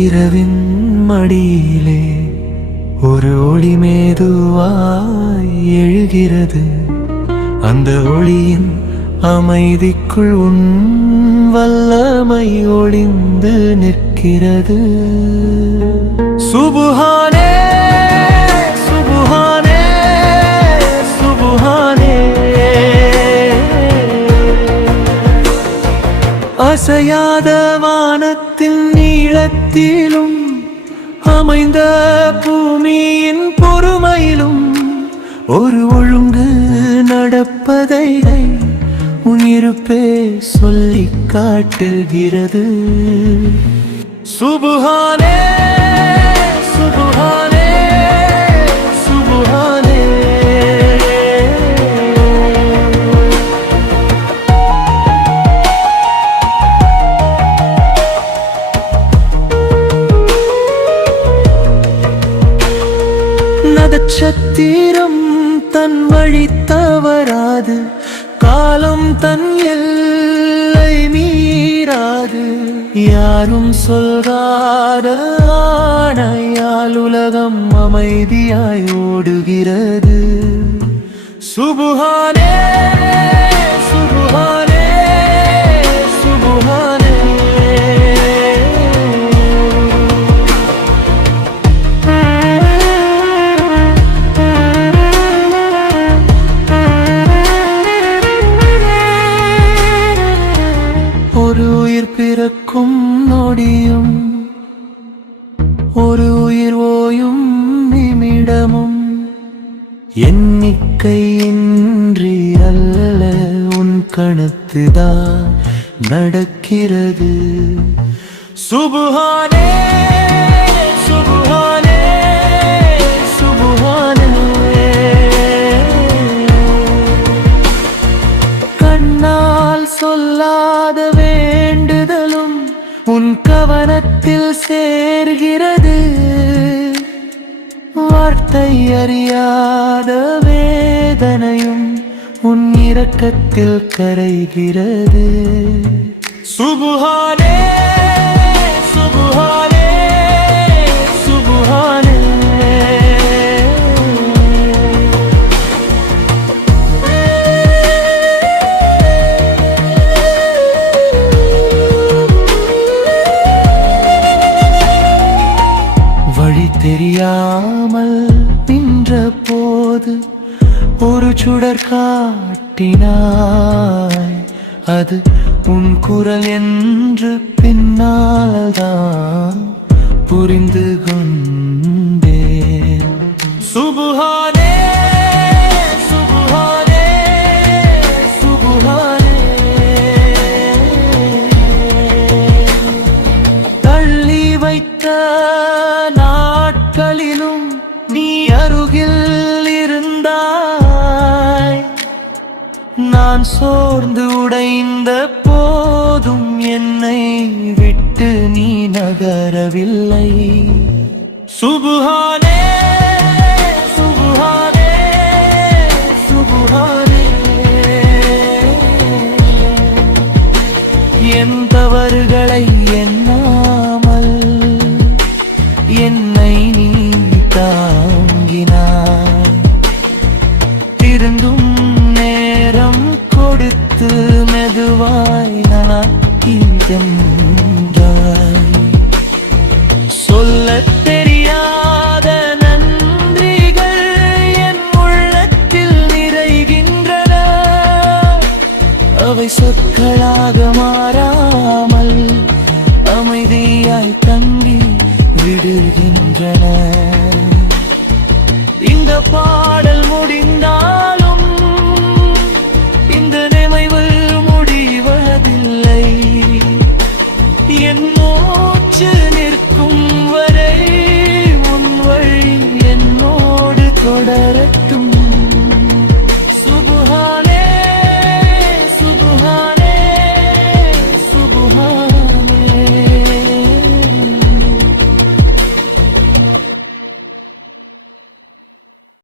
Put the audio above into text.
இரவின் மடியிலே ஒரு ஒளி மேதுவாய் எழுகிறது. அந்த ஒளியின் அமைதிக்குள் உன் வல்லமை ஒளிந்து நிற்கிறது. சுபுஹானே சுபுஹானே சுபுஹானே. அசையாத வானத்தின் நீளத்திலும் அமைந்த பூமியின் பொறுமையிலும் ஒரு ஒழுங்கு நடப்பதை உன் இருப்பே சொல்லி காட்டுகிறது. சுபுஹானே சுபுஹானே சுபுஹானே. நட்சத்திரம் தன் வழி தவறாது, காலம் தன் எல்லை மீறாது. யாரும் சொல்காத ஆணையால் உலகம் அமைதியாய் ஓடுகிறது. சுபுஹானே சுபுஹானே சுபுஹானே. ஒரு உயிர் பிறக்கும் நொடியும் ஒரு உயிர் ஓயும் நிமிடமும் எண்ணிக்கையின்றி அல்ல, உன் கணத்துதான் நடக்கிறது. சுபுஹானே சுபுஹானே சுபுஹானே. கண்ணால் சொல்லாத வேண்டுதலும் உன் கவனத்தில் சேர்கிறது. வார்த்தை அறியாத வேதனையும் உன் இரக்கத்தில் கரைகிறது. சுபுஹானே சுபுஹானே சுபுஹானே. வழி தெரியாமல் நின்ற போது ஒரு சுடர் காட்டினாய். அது உன் குரல் என்று பின்னால்தான் புரிந்து கொண்டேன். சுபுஹானே சுபுஹானே சுபுஹானே. தள்ளி வைத்த நாட்களிலும் நீ அருகில் இருந்தாய். நான் சோர்ந்து உடைந்த போதும் என்னை விட்டு நீ நகரவில்லை. சுபுஹானே சுபுஹானே சுபுஹானே. என் தவறுகளை எண்ணாமல் என்னை நீ தாங்கினாய். திருந்தும் நேரம் கொடுத்து மெதுவாய் நாக்கி சென்றாய். சொல்லத் தெரியாத நன்றிகள் என் உள்ளத்தில் நிறைகின்றன. அவை சொற்களாக மாறாமல் அமைதியாய் தங்கி விடுகின்றன. இந்த பாடல்